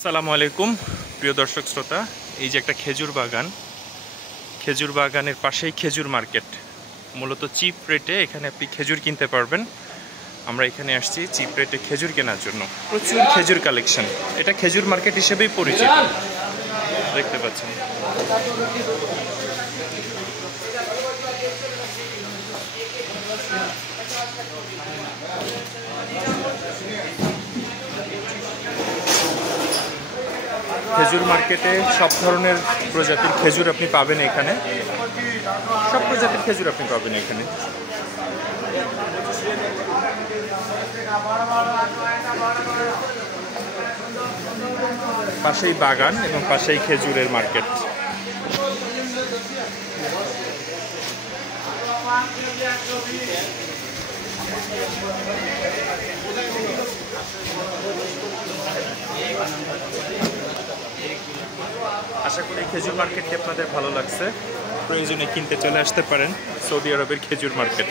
আসসালামু আলাইকুম প্রিয় দর্শক শ্রোতা। এই যে একটা খেজুর বাগান, খেজুর বাগানের পাশেই খেজুর মার্কেট। মূলত চিপ রেটে এখানে আপনি খেজুর কিনতে পারবেন। আমরা এখানে আসছি চিপ রেটে খেজুর কেনার জন্য। প্রচুর খেজুর কালেকশন, এটা খেজুর মার্কেট হিসেবেই পরিচিত, দেখতে পাচ্ছেন। খেজুর মার্কেটে সব ধরনের প্রজাতির খেজুর আপনি পাবেন এখানে, সব প্রজাতির খেজুর আপনি পাবেন এখানে। পাশেই বাগান এবং পাশেই খেজুরের মার্কেট। আশা করি খেজুর মার্কেটটি আপনাদের ভালো লাগছে। প্রয়োজনে কিনতে চলে আসতে পারেন সৌদি আরবের খেজুর মার্কেট।